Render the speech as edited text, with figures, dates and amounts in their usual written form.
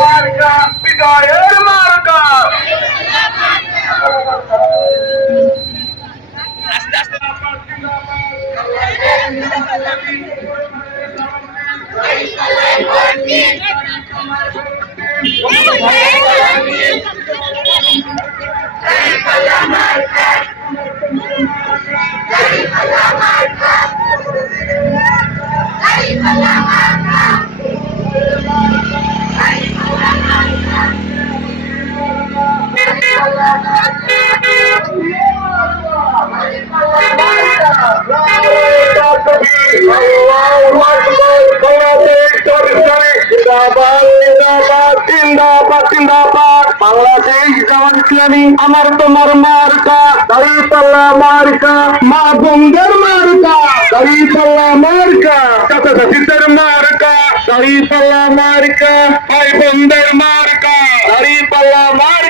মার্কা বিজয়ের মার্কা। বাংলাদেশ জামাত ইসলামী আমার তোমার মার্কা, দাঁড়িপাল্লা মার্কা, মা বোনদের মার্কা, দাঁড়িপাল্লা মার্কা, চাচা চাচিদের মার্কা, দাঁড়িপাল্লা মার্কা, ভাই বোনদের মার্কা, দাঁড়িপাল্লা মার্কা।